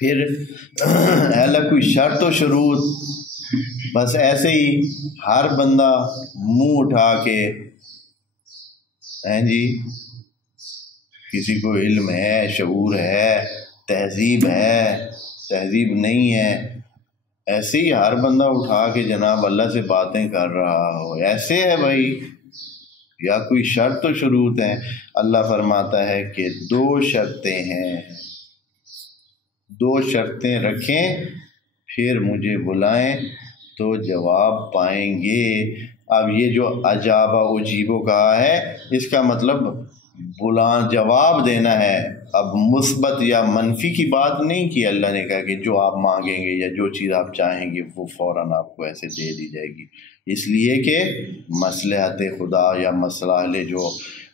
پھر اللہ کوئی شرط و شروط، بس ایسے ہی ہر بندہ منہ اٹھا کے جی کسی کو علم ہے، شعور ہے، تہذیب ہے، تہذیب نہیں ہے، ایسے ہی ہر بندہ اٹھا کے جناب اللہ سے باتیں کر رہا ہو، ایسے ہے بھائی، یا کوئی شرط و شروط ہے؟ اللہ فرماتا ہے کہ 2 شرطیں ہیں، 2 شرطیں رکھیں پھر مجھے بلائیں تو جواب پائیں گے۔ اب یہ جو اجابہ اجیبو کہا ہے، اس کا مطلب جواب دینا ہے، اب مثبت یا منفی کی بات نہیں کی۔ اللہ نے کہا کہ جو آپ مانگیں گے یا جو چیز آپ چاہیں گے وہ فوراً آپ کو ایسے دے دی جائے گی، اس لیے کہ مصلحت خدا یا مصالح جو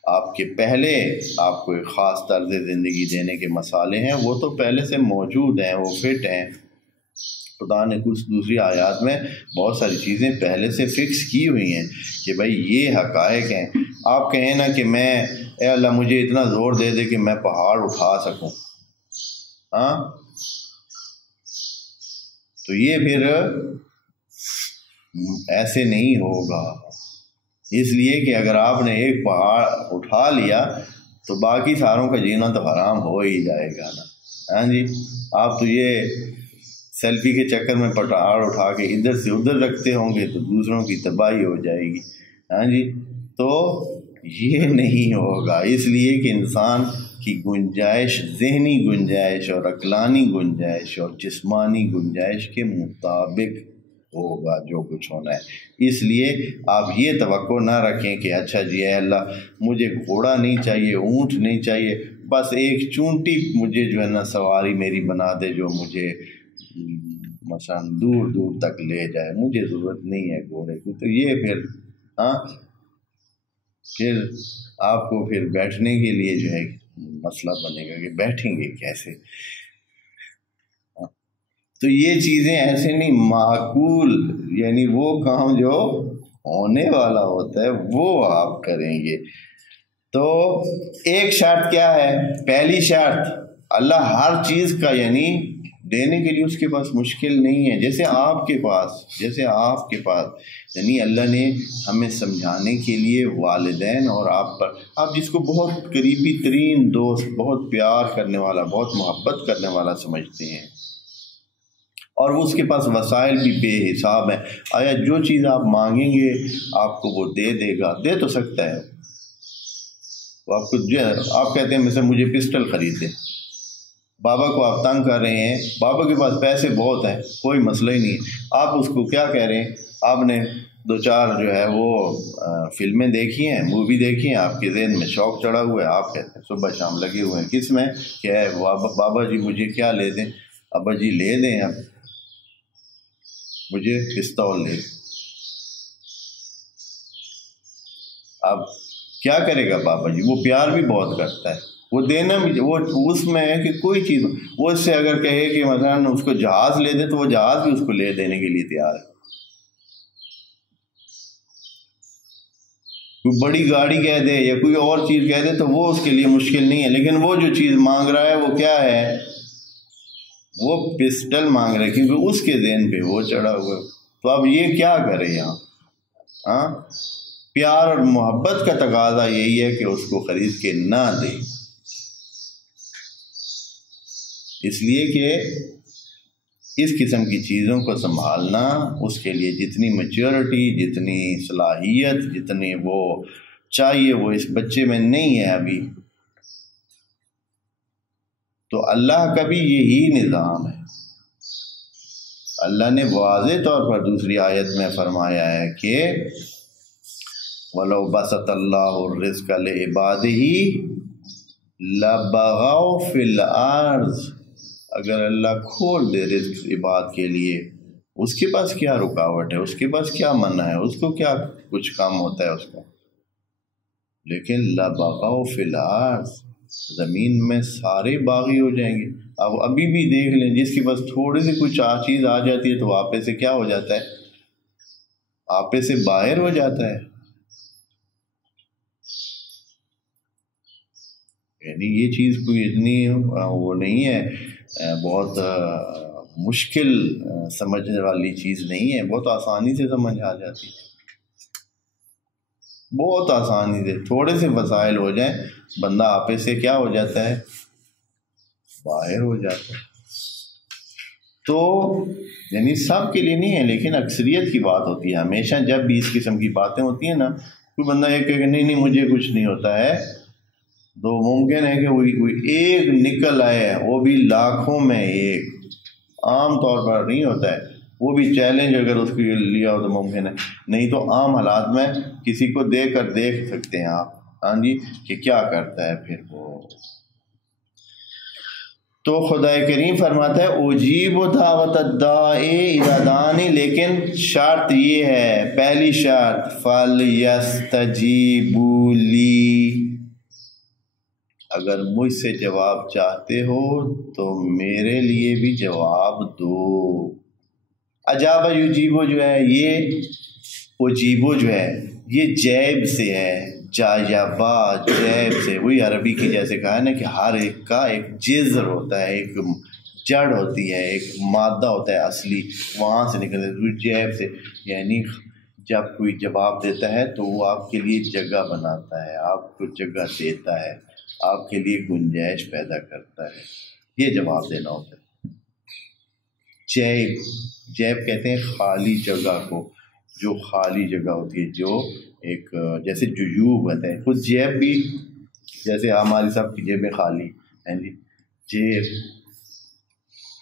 آپ کے پہلے آپ کو ایک خاص طرز زندگی دینے کے مصالح ہیں وہ تو پہلے سے موجود ہیں، وہ فٹ ہیں۔ خدا نے کچھ دوسری آیات میں بہت ساری چیزیں پہلے سے فکس کی ہوئی ہیں کہ بھائی یہ حقائق ہیں۔ آپ کہیں نا کہ میں اے اللہ مجھے اتنا زور دے دے کہ میں پہاڑ اٹھا سکوں، ہاں تو یہ پھر ایسے نہیں ہوگا، اس لیے کہ اگر آپ نے ایک پہاڑ اٹھا لیا تو باقی ساروں کا جینا تو حرام ہو ہی جائے گا نا۔ ہاں جی، آپ تو یہ سیلفی کے چکر میں پہاڑ اٹھا کے ادھر سے ادھر رکھتے ہوں گے تو دوسروں کی تباہی ہو جائے گی۔ ہاں جی، تو یہ نہیں ہوگا، اس لیے کہ انسان کی گنجائش، ذہنی گنجائش اور عقلانی گنجائش اور جسمانی گنجائش کے مطابق ہوگا جو کچھ ہونا ہے۔ اس لیے آپ یہ توقع نہ رکھیں کہ اچھا جی اے اللہ مجھے گھوڑا نہیں چاہیے، اونٹ نہیں چاہیے، بس ایک چونٹی مجھے جو ہے نا سواری میری بنا دے جو مجھے مثلا دور دور تک لے جائے، مجھے ضرورت نہیں ہے گھوڑے کی۔ تو یہ پھر پھر آپ کو پھر بیٹھنے کے لیے جو ہے مسئلہ بنے گا کہ بیٹھیں گے کیسے۔ تو یہ چیزیں ایسے نہیں، معقول یعنی وہ کام جو ہونے والا ہوتا ہے وہ آپ کریں گے۔ تو ایک شرط کیا ہے؟ پہلی شرط اللہ ہر چیز کا یعنی دینے کے لیے اس کے پاس مشکل نہیں ہے، جیسے آپ کے پاس یعنی اللہ نے ہمیں سمجھانے کے لیے والدین اور آپ پر، آپ جس کو بہت قریبی ترین دوست، بہت پیار کرنے والا، بہت محبت کرنے والا سمجھتے ہیں، اور اس کے پاس وسائل بھی بے حساب ہیں، آیا جو چیز آپ مانگیں گے آپ کو وہ دے دے گا؟ دے تو سکتا ہے وہ آپ کو۔ آپ کہتے ہیں مثلا مجھے پسٹل خرید دے، بابا کو آپ تنگ کر رہے ہیں، بابا کے پاس پیسے بہت ہیں، کوئی مسئلہ ہی نہیں، آپ اس کو کیا کہہ رہے ہیں؟ آپ نے 2-4 جو ہے وہ فلمیں دیکھی ہیں، مووی دیکھی ہیں، آپ کے ذہن میں شوق چڑھا ہوا ہے، آپ کہتے ہیں صبح شام لگے ہوئے ہیں کس میں کہ بابا جی مجھے کیا لے دیں، ابا جی لے دیں، اب مجھے پستول لے دیں۔ اب کیا کرے گا بابا جی؟ وہ پیار بھی بہت کرتا ہے، وہ دینا بھی، وہ اس میں ہے کہ کوئی چیز وہ اس سے اگر کہے کہ مثلا اس کو جہاز لے دے تو وہ جہاز بھی اس کو لے دینے کے لیے تیار ہے۔ کوئی بڑی گاڑی کہہ دے یا کوئی اور چیز کہہ دے تو وہ اس کے لیے مشکل نہیں ہے، لیکن وہ جو چیز مانگ رہا ہے وہ کیا ہے؟ وہ پسٹل مانگ رہا ہے، کیونکہ اس کے ذہن پہ وہ چڑھا ہوا ہے۔ تو اب یہ کیا کرے یہاں؟ پیار اور محبت کا تقاضا یہی ہے کہ اس کو خرید کے نہ دے، اس لیے کہ اس قسم کی چیزوں کو سنبھالنا اس کے لیے جتنی میچورٹی، جتنی صلاحیت، جتنی وہ چاہیے وہ اس بچے میں نہیں ہے ابھی۔ تو اللہ کا بھی یہی نظام ہے۔ اللہ نے واضح طور پر دوسری آیت میں فرمایا ہے کہ وَلَوْ بَسَطَ اللَّهُ الرِّزْقَ لِعِبَادِهِ لَبَغَوْا فِي الْأَرْضِ، اگر اللہ کھول دے رزق عباد کے لیے، اس کے پاس کیا رکاوٹ ہے، اس کے پاس کیا منع ہے، اس کو کیا کچھ کام ہوتا ہے اس کو؟ لیکن لَبَغَوْا فِي الْأَرْضِ، زمین میں سارے باغی ہو جائیں گے۔ اب ابھی بھی دیکھ لیں، جس کے پاس تھوڑی سی کوئی چیز آ جاتی ہے تو آپے سے کیا ہو جاتا ہے؟ آپے سے باہر ہو جاتا ہے۔ یعنی یہ چیز کوئی اتنی وہ نہیں ہے، بہت مشکل سمجھنے والی چیز نہیں ہے، بہت آسانی سے سمجھ آ جاتی ہے، بہت آسانی سے، تھوڑے سے مسائل ہو جائیں بندہ آپے سے کیا ہو جاتا ہے، باہر ہو جاتا ہے۔ تو یعنی سب کے لیے نہیں ہے، لیکن اکثریت کی بات ہوتی ہے۔ ہمیشہ جب بھی اس قسم کی باتیں ہوتی ہیں نا، کوئی بندہ ایک کہ نہیں مجھے کچھ نہیں ہوتا ہے، تو ممکن ہے کہ کوئی ایک نکل آئے، وہ بھی لاکھوں میں ایک، عام طور پر نہیں ہوتا ہے، وہ بھی چیلنج اگر اس کو لیا ہو تو ممکن ہے، نہیں تو عام حالات میں کسی کو دیکھ سکتے ہیں آپ، ہاں جی، کہ کیا کرتا ہے پھر وہ۔ تو خدا کریم فرماتا ہے اجیب دعوت الداعی اذا دعانی، لیکن شرط یہ ہے، پہلی شرط فَلْيَسْتَجِيبُوا لِي، اگر مجھ سے جواب چاہتے ہو تو میرے لیے بھی جواب دو۔ اجابہ یجیبو جو ہے، یہ اجیبو جو ہے یہ جیب سے ہے، جایبا جیب سے، وہی عربی کی جیسے کہا ہے نا کہ ہر ایک کا ایک جذر ہوتا ہے، ایک جڑ ہوتی ہے، ایک مادہ ہوتا ہے اصلی، وہاں سے نکلتا ہے جیب سے، یعنی جب کوئی جواب دیتا ہے تو وہ آپ کے لیے جگہ بناتا ہے، آپ کو جگہ دیتا ہے، آپ کے لیے گنجائش پیدا کرتا ہے، یہ جواب دینا ہوتا ہے۔ جیب کہتے ہیں خالی جگہ کو، جو خالی جگہ ہوتی ہے، جو ایک جیسے جیوب ہوتا ہے، خود جیب بھی جیسے ہماری سب کی جیبیں خالی ہیں جی، جیب،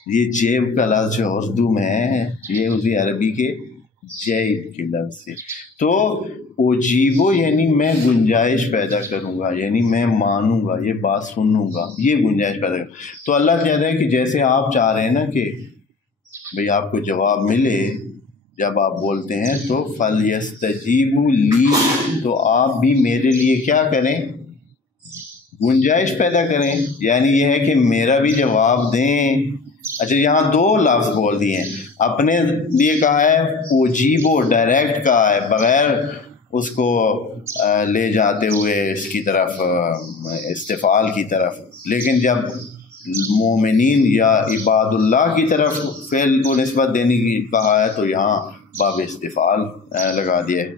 یہ جیب کا لفظ جو اردو میں ہے یہ اسی عربی کے جیب کے لفظ سے۔ تو اجیبو یعنی میں گنجائش پیدا کروں گا، یعنی میں مانوں گا، یہ بات سنوں گا، یہ گنجائش پیدا کروں گا۔ تو اللہ چاہتا ہے کہ جیسے آپ چاہ رہے ہیں نا کہ بھئی آپ کو جواب ملے جب آپ بولتے ہیں، تو فَلْيَسْتَجِيبُوا لِي، تو آپ بھی میرے لیے کیا کریں، گنجائش پیدا کریں، یعنی یہ ہے کہ میرا بھی جواب دیں۔ اچھا یہاں دو لفظ بول دیے ہیں، اپنے لیے کہا ہے اجیبو، ڈائریکٹ کہا ہے بغیر اس کو لے جاتے ہوئے اس کی طرف استفعال کی طرف، لیکن جب مومنین یا عباد اللہ کی طرف فعل کو نسبت دینے کی کہا ہے تو یہاں باب استفعال لگا دیا ہے،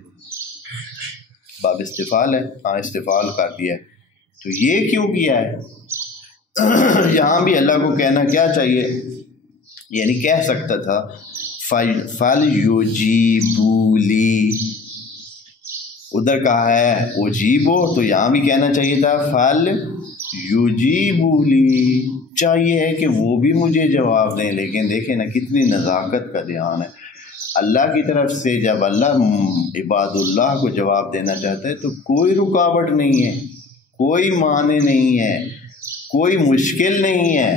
باب استفعال ہے، ہاں استفعال کر دیا ہے۔ تو یہ کیوں کیا ہے؟ یہاں بھی اللہ کو کہنا کیا چاہیے، یعنی کہہ سکتا تھا فَلْيُجِيبُوا لِي، ادھر کہا ہے اجیبو، تو یہاں بھی کہنا چاہیے تھا فَلْيُجِيبُوا لِي، چاہیے ہے کہ وہ بھی مجھے جواب دیں۔ لیکن دیکھیں نا کتنی نزاکت کا دھیان ہے، اللہ کی طرف سے جب اللہ عباد اللہ کو جواب دینا چاہتا ہے تو کوئی رکاوٹ نہیں ہے، کوئی معنی نہیں ہے، کوئی مشکل نہیں ہے،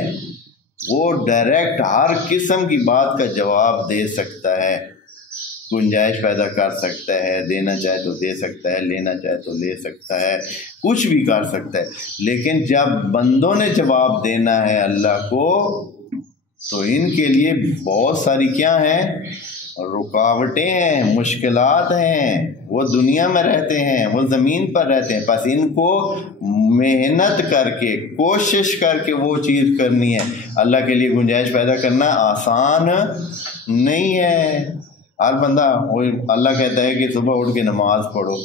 وہ ڈائریکٹ ہر قسم کی بات کا جواب دے سکتا ہے، گنجائش پیدا کر سکتا ہے، دینا چاہے تو دے سکتا ہے، لینا چاہے تو لے سکتا ہے، کچھ بھی کر سکتا ہے۔ لیکن جب بندوں نے جواب دینا ہے اللہ کو تو ان کے لیے بہت ساری کیا ہیں، رکاوٹیں ہیں، مشکلات ہیں، وہ دنیا میں رہتے ہیں، وہ زمین پر رہتے ہیں، بس ان کو محنت کر کے کوشش کر کے وہ چیز کرنی ہے۔ اللہ کے لیے گنجائش پیدا کرنا آسان نہیں ہے، ہر بندہ، اللہ کہتا ہے کہ صبح اٹھ کے نماز پڑھو،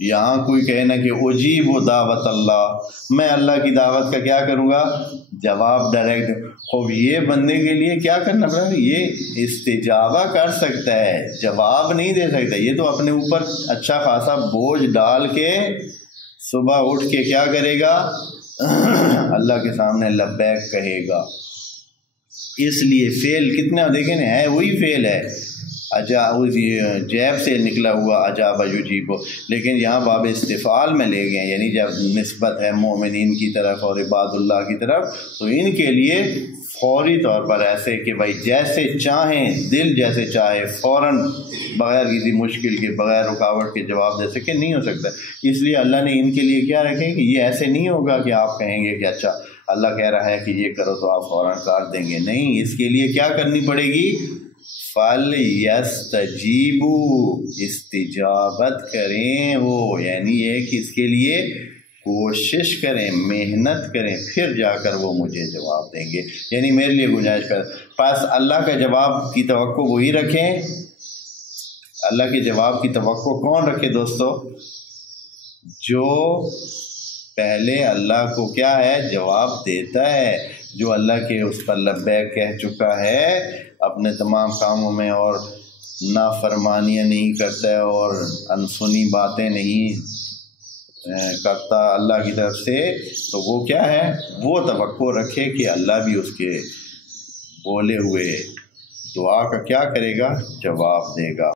یہاں کوئی کہے نا کہ اجیب دعوت اللہ، میں اللہ کی دعوت کا کیا کروں گا، جواب ڈائریکٹ، خوب یہ بندے کے لیے کیا کرنا پڑا، یہ استجابہ کر سکتا ہے، جواب نہیں دے سکتا، یہ تو اپنے اوپر اچھا خاصا بوجھ ڈال کے صبح اٹھ کے کیا کرے گا، اللہ کے سامنے لبیک کہے گا۔ اس لیے فعل کتنا دیکھیں ہے، وہی فعل ہے، جیب سے نکلا ہوا اجابہ یجیبو، لیکن یہاں باب استفعال میں لے گئے، یعنی جب نسبت ہے مومنین کی طرف اور عباد اللہ کی طرف تو ان کے لیے فوری طور پر ایسے کہ بھائی جیسے چاہیں، دل جیسے چاہے، فوراً بغیر کسی مشکل کے، بغیر رکاوٹ کے جواب دے سکے، نہیں ہو سکتا۔ اس لیے اللہ نے ان کے لیے کیا رکھے کہ یہ ایسے نہیں ہوگا کہ آپ کہیں گے کہ اچھا اللہ کہہ رہا ہے کہ یہ کرو تو آپ فوراً کر دیں گے، نہیں، اس کے لیے کیا کرنی پڑے گی، فَلْيَسْتَجِیبُوا، استجابت کریں وہ، یعنی یہ کہ اس کے لیے کوشش کریں، محنت کریں، پھر جا کر وہ مجھے جواب دیں گے، یعنی میرے لیے گنجائش کریں۔ پس اللہ کا جواب کی توقع وہی رکھیں۔ اللہ کے جواب کی توقع کون رکھے دوستو؟ جو پہلے اللہ کو کیا ہے جواب دیتا ہے، جو اللہ کے اس پر لبیک کہہ چکا ہے اپنے تمام کاموں میں، اور نافرمانیاں نہیں کرتا ہے اور انسنی باتیں نہیں کرتا اللہ کی طرف سے، تو وہ کیا ہے، وہ توقع رکھے کہ اللہ بھی اس کے بولے ہوئے دعا کا کیا کرے گا، جواب دے گا۔